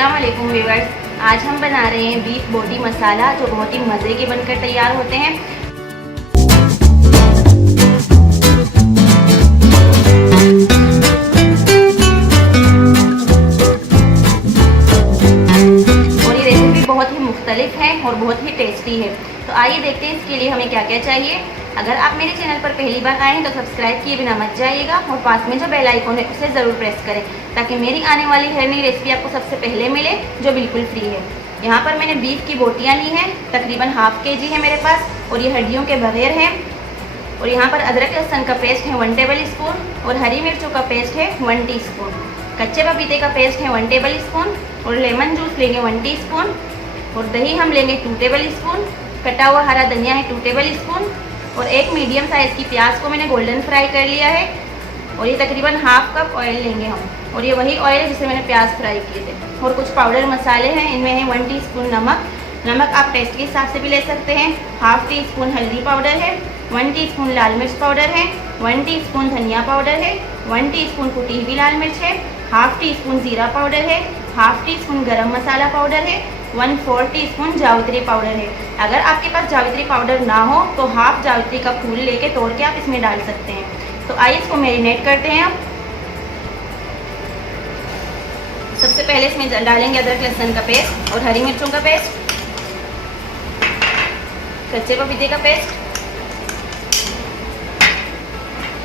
अस्सलाम वालेकुम व्यूअर्स, आज हम बना रहे हैं बीफ बोटी मसाला जो बहुत ही मज़े के बनकर तैयार होते हैं। और ये रेसिपी बहुत ही मुख्तलिफ है और बहुत ही टेस्टी है। तो आइए देखते हैं इसके लिए हमें क्या क्या चाहिए। अगर आप मेरे चैनल पर पहली बार आए हैं तो सब्सक्राइब किए बिना मत जाइएगा और पास में जो बेल आइकन है उसे ज़रूर प्रेस करें ताकि मेरी आने वाली हर नई रेसिपी आपको सबसे पहले मिले जो बिल्कुल फ्री है। यहाँ पर मैंने बीफ की बोटियाँ ली हैं, तकरीबन ½ kg है मेरे पास और ये हड्डियों के बगैर हैं। और यहाँ पर अदरक लहसुन का पेस्ट है 1 टेबल स्पून और हरी मिर्चों का पेस्ट है 1 टीस्पून। कच्चे पपीते का पेस्ट है 1 टेबल स्पून और लेमन जूस लेंगे 1 टीस्पून और दही हम लेंगे 2 टेबल स्पून। कटा हुआ हरा धनिया है 2 टेबल स्पून और एक मीडियम साइज़ की प्याज को मैंने गोल्डन फ्राई कर लिया है। और ये तकरीबन ½ कप ऑयल लेंगे हम और ये वही ऑयल जिससे मैंने प्याज फ्राई किए थे। और कुछ पाउडर मसाले हैं, इनमें है 1 टीस्पून नमक आप टेस्ट के हिसाब से भी ले सकते हैं। ½ टीस्पून हल्दी पाउडर है, 1 टीस्पून लाल मिर्च पाउडर है, 1 टीस्पून धनिया पाउडर है, 1 टीस्पून कुटी हुई लाल मिर्च है, ½ टीस्पून ज़ीरा पाउडर है, ½ टीस्पून गरम मसाला पाउडर है, 1/4 टीस्पून जावित्री पाउडर है। अगर आपके पास जावित्री पाउडर ना हो तो ½ जावित्री का फूल लेके तोड़ के आप इसमें डाल सकते हैं। तो आइए इसको मैरिनेट करते हैं। अब सबसे पहले इसमें डालेंगे अदरक लहसुन का पेस्ट और हरी मिर्चों का पेस्ट, कच्चे पपीते का पेस्ट,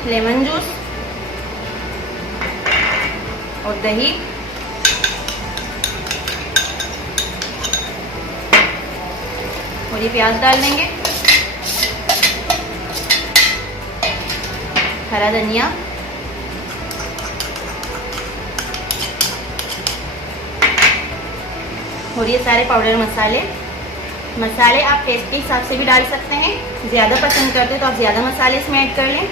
लेमन जूस और दही और ये प्याज डाल देंगे, हरा धनिया और ये सारे पाउडर मसाले आप टेस्ट के हिसाब से भी डाल सकते हैं। ज़्यादा पसंद करते हैं तो आप ज़्यादा मसाले इसमें ऐड कर लें।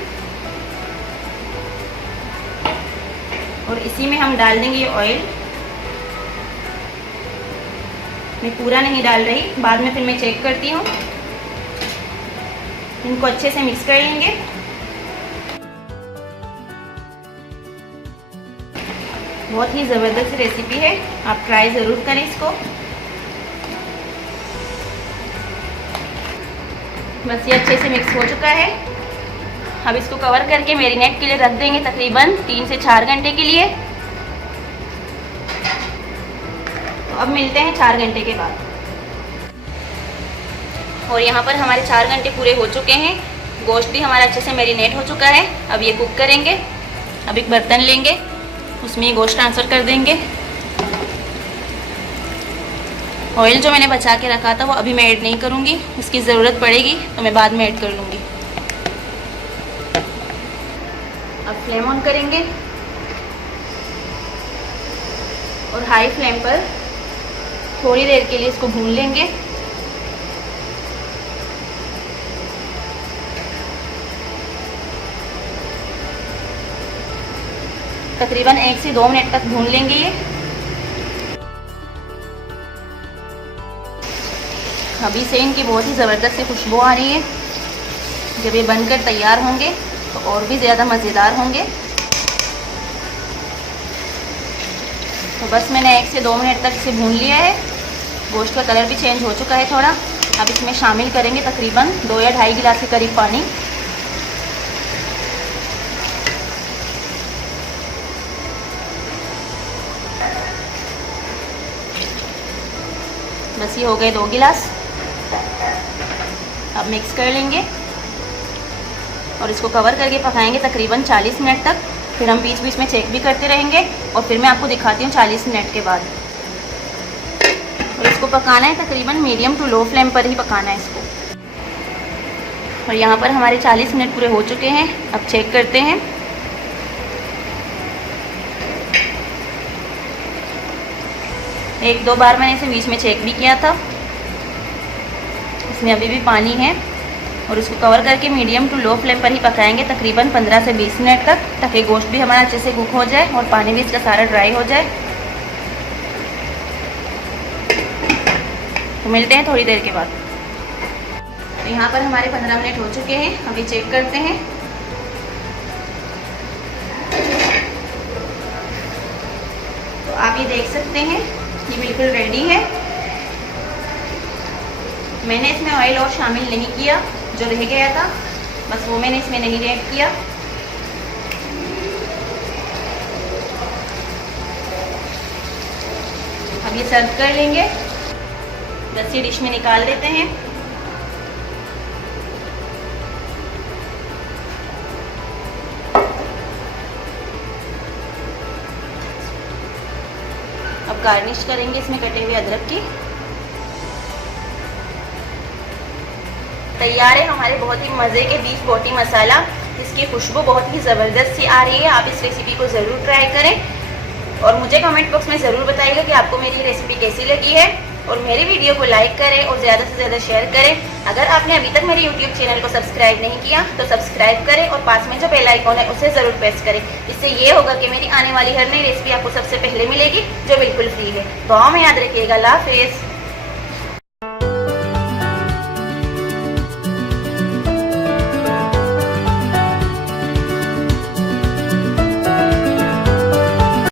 और इसी में हम डाल देंगे ये ऑयल। मैं पूरा नहीं डाल रही, बाद में फिर मैं चेक करती हूँ। इनको अच्छे से मिक्स कर लेंगे। बहुत ही ज़बरदस्त रेसिपी है, आप ट्राई ज़रूर करें इसको। बस ये अच्छे से मिक्स हो चुका है। अब इसको कवर करके मैरिनेट के लिए रख देंगे तकरीबन 3 से 4 घंटे के लिए। तो अब मिलते हैं 4 घंटे के बाद। और यहाँ पर हमारे 4 घंटे पूरे हो चुके हैं। गोश्त भी हमारा अच्छे से मैरिनेट हो चुका है। अब ये कुक करेंगे। अब एक बर्तन लेंगे, उसमें ये गोश्त ट्रांसफ़र कर देंगे। ऑयल जो मैंने बचा के रखा था वो अभी मैं ऐड नहीं करूँगी, उसकी ज़रूरत पड़ेगी तो मैं बाद में ऐड कर लूँगी। अब फ्लेम ऑन करेंगे और हाई फ्लेम पर थोड़ी देर के लिए इसको भून लेंगे। तकरीबन 1 से 2 मिनट तक भून लेंगे ये। अभी से इनकी बहुत ही ज़बरदस्त सी खुशबू आ रही है। जब ये बनकर तैयार होंगे तो और भी ज़्यादा मज़ेदार होंगे। तो बस मैंने 1 से 2 मिनट तक इसे भून लिया है। गोश्त का कलर भी चेंज हो चुका है थोड़ा। अब इसमें शामिल करेंगे तकरीबन 2 या 2.5 गिलास के करीब पानी। बस ये हो गए 2 गिलास। अब मिक्स कर लेंगे और इसको कवर करके पकाएंगे तकरीबन 40 मिनट तक। फिर हम बीच बीच में चेक भी करते रहेंगे और फिर मैं आपको दिखाती हूँ 40 मिनट के बाद। और इसको पकाना है तकरीबन मीडियम टू लो फ्लेम पर ही पकाना है इसको। और यहाँ पर हमारे 40 मिनट पूरे हो चुके हैं। अब चेक करते हैं। एक दो बार मैंने इसे बीच में चेक भी किया था। इसमें अभी भी पानी है और इसको कवर करके मीडियम टू लो फ्लेम पर ही पकाएंगे तकरीबन 15 से 20 मिनट तक, ताकि गोश्त भी हमारा अच्छे से कुक हो जाए और पानी भी इसका सारा ड्राई हो जाए। तो मिलते हैं थोड़ी देर के बाद। तो यहाँ पर हमारे 15 मिनट हो चुके हैं। अभी चेक करते हैं। तो आप ये देख सकते हैं ये बिल्कुल रेडी है। मैंने इसमें ऑयल और शामिल नहीं किया, जो रह गया था बस वो मैंने इसमें नहीं ऐड किया। अब ये सर्व कर लेंगे। बस ये डिश में निकाल देते हैं। अब गार्निश करेंगे इसमें कटे हुए अदरक की। तैयार है हमारे बहुत ही मज़े के बीफ बोटी मसाला। इसकी खुशबू बहुत ही ज़बरदस्त सी आ रही है। आप इस रेसिपी को ज़रूर ट्राई करें और मुझे कमेंट बॉक्स में ज़रूर बताइएगा कि आपको मेरी रेसिपी कैसी लगी है। और मेरी वीडियो को लाइक करें और ज़्यादा से ज़्यादा शेयर करें। अगर आपने अभी तक मेरे यूट्यूब चैनल को सब्सक्राइब नहीं किया तो सब्सक्राइब करें और पास में जो बेल आइकॉन है उसे ज़रूर प्रेस करें। इससे ये होगा कि मेरी आने वाली हर नई रेसिपी आपको सबसे पहले मिलेगी, जो बिल्कुल फ्री है। दुआ में याद रखिएगा। अल्लाह हाफिज़।